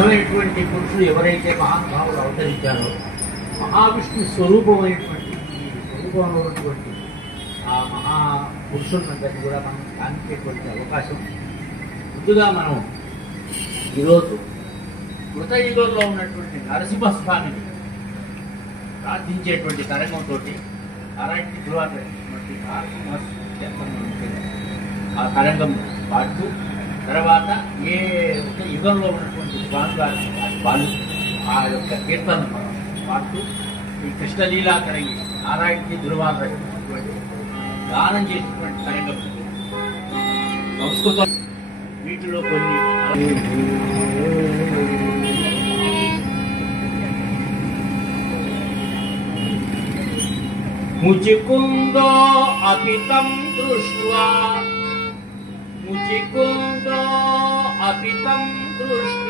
నిజమైనటువంటి పురుషుడు ఎవరైతే మహానుభావులు అవతరించారో మహావిష్ణు స్వరూపమైనటువంటి ఈ స్వరూపంలో ఉన్నటువంటి ఆ మహాపురుషులందరినీ కూడా మనం ధ్యానించేటువంటి అవకాశం. ముందుగా మనం ఈరోజు కృతయుగంలో ఉన్నటువంటి నరసింహస్వామిని ప్రార్థించేటువంటి తరంగంతో నారాయణ ధ్రువాటువంటి ఆ తరంగం పాడుతూ, తర్వాత ఏ ఒక యుగంలో ఉన్నటువంటి స్వామి వారి వాళ్ళు ఆ యొక్క కీర్తనను మనం పాడుతూ ఈ కృష్ణలీలా తరంగి నారాయణకి ధ్రువాటువంటి గానం చేసినటువంటి తరంగం సంస్కృతం. వీటిలో కొన్ని ముచికుందో అపితం దృష్ట్వా ముచికుందో అపితం దృష్ట్వా